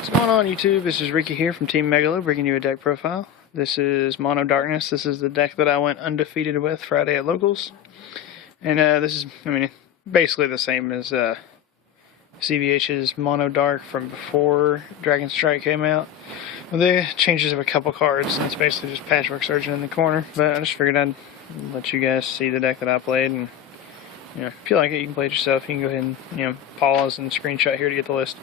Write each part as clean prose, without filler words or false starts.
What's going on, YouTube? This is Ricky here from Team Megalo, bringing you a deck profile. This is Mono Darkness. This is the deck that I went undefeated with Friday at Locals. And this is, basically the same as CVH's Mono Dark from before Dragon Strike came out. Well, the changes of a couple cards, and it's basically just Patchwork Surgeon in the corner. But I just figured I'd let you guys see the deck that I played, and if you like it, you can play it yourself. You can go ahead and pause and screenshot here to get the list.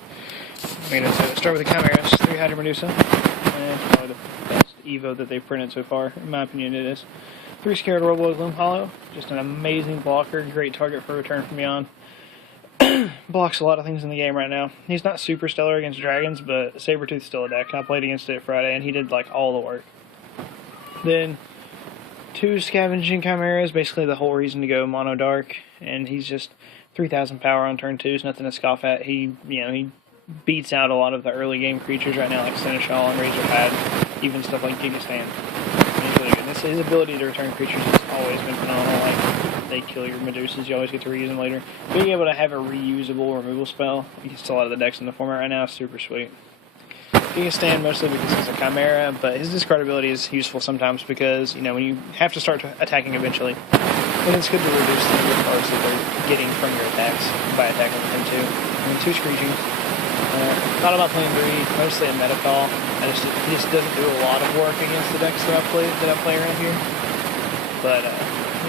I'm going to start with the Chimeras, 3 Hydra Medusa, and probably the best Evo that they've printed so far. In my opinion, it is. 3 Scared Robo Gloom Hollow, just an amazing blocker, great target for Return from Beyond. Blocks a lot of things in the game right now. He's not super stellar against dragons, but Sabretooth's still a deck. I played against it Friday, and he did like all the work. Then 2 Scavenging Chimeras, basically the whole reason to go Mono Dark, and he's just 3,000 power on turn 2, is nothing to scoff at. He beats out a lot of the early game creatures right now, like Seneschal and Razorpad, even stuff like Gigastan. He's really good. His ability to return creatures has always been phenomenal. Like, they kill your Medusas, you always get to reuse them later. Being able to have a reusable removal spell against a lot of the decks in the format right now is super sweet. Gigastan mostly because he's a Chimera, but his discard ability is useful sometimes because, when you have to start attacking eventually, then it's good to reduce the number of cards that they're getting from your attacks by attacking with him too. And then 2 Screeching. Thought about playing 3, mostly a meta call. He just doesn't do a lot of work against the decks that I play around here. But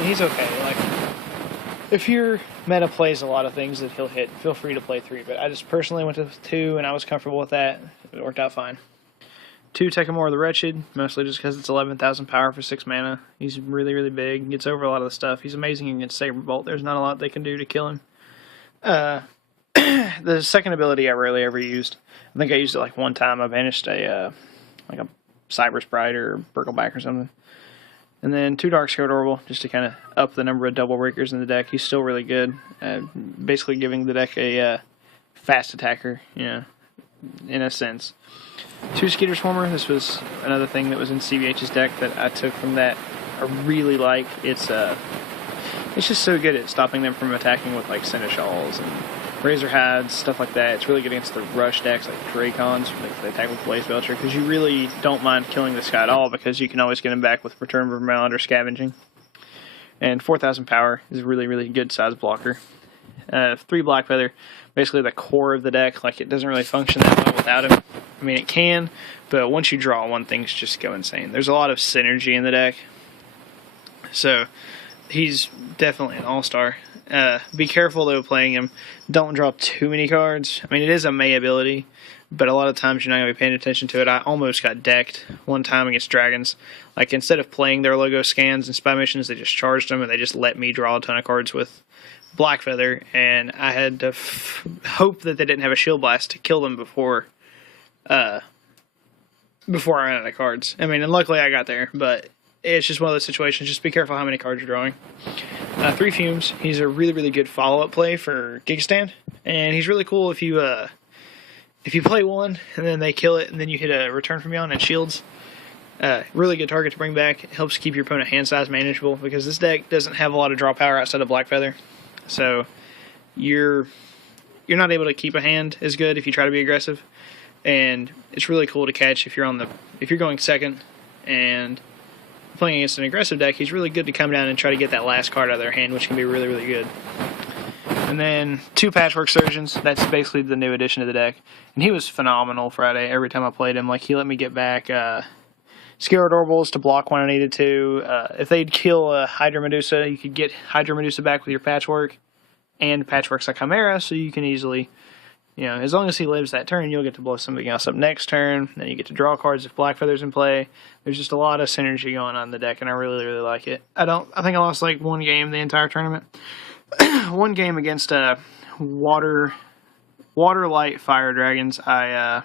he's okay. Like, if your meta plays a lot of things that he'll hit, feel free to play 3. But I just personally went to 2, and I was comfortable with that. It worked out fine. 2 Tekkamore the Wretched, mostly just because it's 11,000 power for 6 mana. He's really, really big. Gets over a lot of the stuff. He's amazing against Saberbolt. There's not a lot they can do to kill him. The second ability I rarely ever used. I think I used it like one time. I banished a Cyber Sprite or Burgleback or something. And then 2 Dark-Scaled Orbital, just to kind of up the number of double breakers in the deck. He's still really good. Basically giving the deck a fast attacker, in a sense. 2 Skeeter Swarmer. This was another thing that was in CVH's deck that I took from that. I really like. It's just so good at stopping them from attacking with like Seneschals and Razorheads, stuff like that. It's really good against the rush decks like Dracons, they attack with Blaze Belcher, because you really don't mind killing this guy at all, because you can always get him back with Return from Beyond or Scavenging. And 4,000 power is a really, really good size blocker. 3 Blackfeather, basically the core of the deck. Like, it doesn't really function that well without him. It can, but once you draw one, things just go insane. There's a lot of synergy in the deck. So, he's definitely an all-star. Be careful, though, playing him. Don't draw too many cards. It is a May ability, but a lot of times you're not going to be paying attention to it. I almost got decked one time against Dragons. Like, instead of playing their logo scans and spy missions, they just charged them, and they just let me draw a ton of cards with Blackfeather, and I had to hope that they didn't have a Shield Blast to kill them before I ran out of cards. And luckily I got there, but it's just one of those situations. Just be careful how many cards you're drawing. 3 Fumes. He's a really, really good follow-up play for Gigastan, and he's really cool if you play one and then they kill it and then you hit a Return from Beyond and shields. Really good target to bring back. It helps keep your opponent hand size manageable, because this deck doesn't have a lot of draw power outside of Blackfeather, so you're not able to keep a hand as good if you try to be aggressive. And it's really cool to catch if you're going second and playing against an aggressive deck. He's really good to come down and try to get that last card out of their hand, which can be really, really good. And then 2 Patchwork Surgeons. That's basically the new addition to the deck. And he was phenomenal Friday every time I played him. Like, he let me get back Scared Orbals to block when I needed to. If they'd kill a Hydra Medusa, you could get Hydra Medusa back with your Patchwork, and Patchwork's a Chimera, so you can easily, as long as he lives that turn, you'll get to blow something else up next turn. Then you get to draw cards if Blackfeather's in play. There's just a lot of synergy going on in the deck, and I really, really like it. I think I lost like 1 game the entire tournament. 1 game against Water Light Fire Dragons. I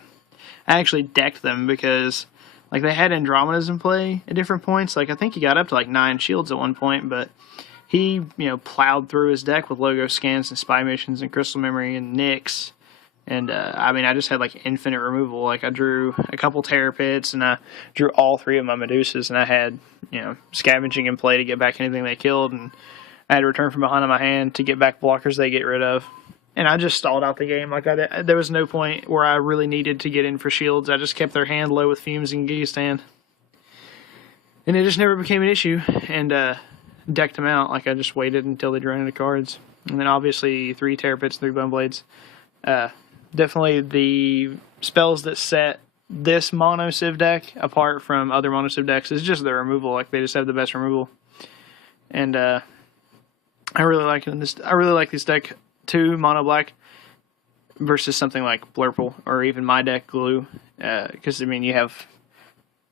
actually decked them because they had Andromedas in play at different points. Like, I think he got up to like 9 shields at one point, but he plowed through his deck with logo scans and spy missions and Crystal Memory and Nyx. And, I just had, like, infinite removal. Like, I drew a couple Terror Pits, and I drew all 3 of my Medusas, and I had, Scavenging in play to get back anything they killed, and I had Return from Behind in my hand to get back blockers they get rid of. And I just stalled out the game. Like there was no point where I really needed to get in for shields. I just kept their hand low with Fumes and Giga Stand. And it just never became an issue. And decked them out. Like I just waited until they'd run into cards. And then obviously 3 Terror Pits, 3 Bone Blades. Definitely the spells that set this mono Civ deck apart from other mono Civ decks is just the removal. Like they just have the best removal. And I really like this. I really like this deck. 2 mono black versus something like Blurple or even my deck Glue, because I mean you have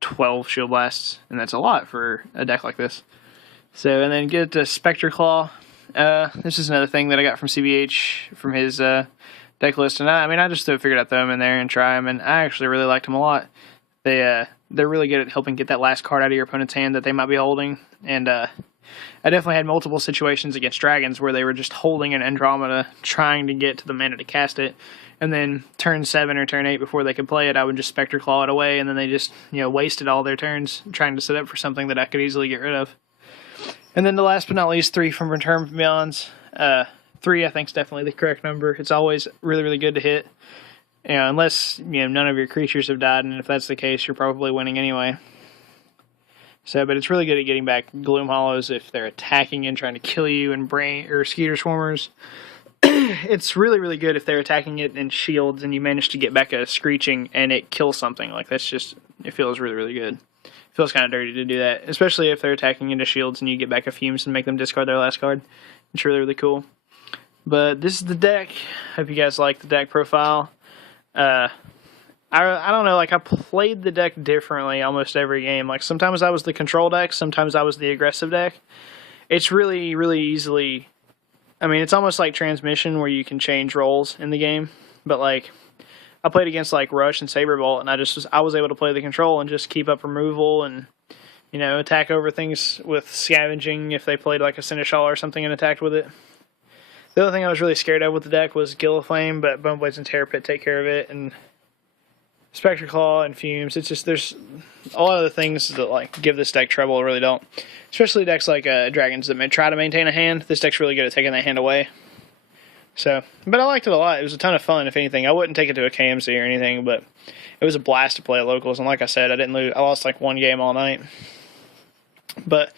12 Shield Blasts and that's a lot for a deck like this. So and then get to Spectre Claw. This is another thing that I got from CBH from his deck list, and I just figured I'd throw them in there and try them, and I actually really liked them a lot. They're really good at helping get that last card out of your opponent's hand that they might be holding, and I definitely had multiple situations against dragons where they were just holding an Andromeda, trying to get to the mana to cast it, and then turn 7 or turn 8 before they could play it, I would just Spectre Claw it away, and then they just wasted all their turns trying to set up for something that I could easily get rid of. And then the last but not least, 3 from Return from Beyonds. 3 I think is definitely the correct number. It's always really, really good to hit, unless none of your creatures have died, and if that's the case, you're probably winning anyway. So, but it's really good at getting back Gloom Hollows if they're attacking and trying to kill you, and Skeeter Swarmers. It's really, really good if they're attacking it in shields and you manage to get back a Screeching and it kills something. Like that's just, it feels really, really good. It feels kind of dirty to do that, especially if they're attacking into shields and you get back a Fumes and make them discard their last card. It's really, really cool. But this is the deck. Hope you guys like the deck profile. I don't know, like I played the deck differently almost every game. Like sometimes I was the control deck, sometimes I was the aggressive deck. It's really, really easily, it's almost like Transmission where you can change roles in the game. But like I played against like Rush and Saberbolt, and I was able to play the control and just keep up removal and attack over things with Scavenging if they played like a Seneschal or something and attacked with it. The other thing I was really scared of with the deck was Gilliflame, but Bone Blades and Terror Pit take care of it, and Spectre Claw and Fumes. It's just, there's a lot of the things that like give this deck trouble really don't. Especially decks like Dragons that try to maintain a hand. This deck's really good at taking that hand away. So, but I liked it a lot. It was a ton of fun, if anything. I wouldn't take it to a KMC or anything, but it was a blast to play at locals. And like I said, I didn't lose. I lost like 1 game all night. But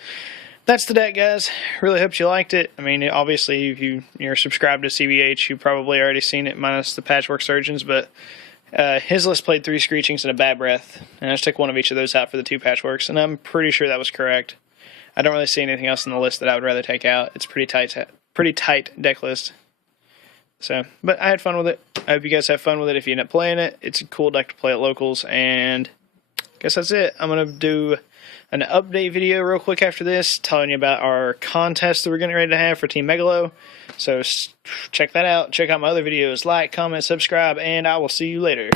that's the deck, guys. Really hope you liked it. Obviously, if you're subscribed to CBH, you've probably already seen it, minus the Patchwork Surgeons, but his list played 3 Screechings and a Bad Breath, and I just took one of each of those out for the 2 Patchworks, and I'm pretty sure that was correct. I don't really see anything else in the list that I would rather take out. It's pretty tight deck list. So, but I had fun with it. I hope you guys have fun with it if you end up playing it. It's a cool deck to play at locals, and I guess that's it. I'm going to do an update video real quick after this, telling you about our contest that we're getting ready to have for Team Megalo. So check that out. Check out my other videos. Like, comment, subscribe, and I will see you later.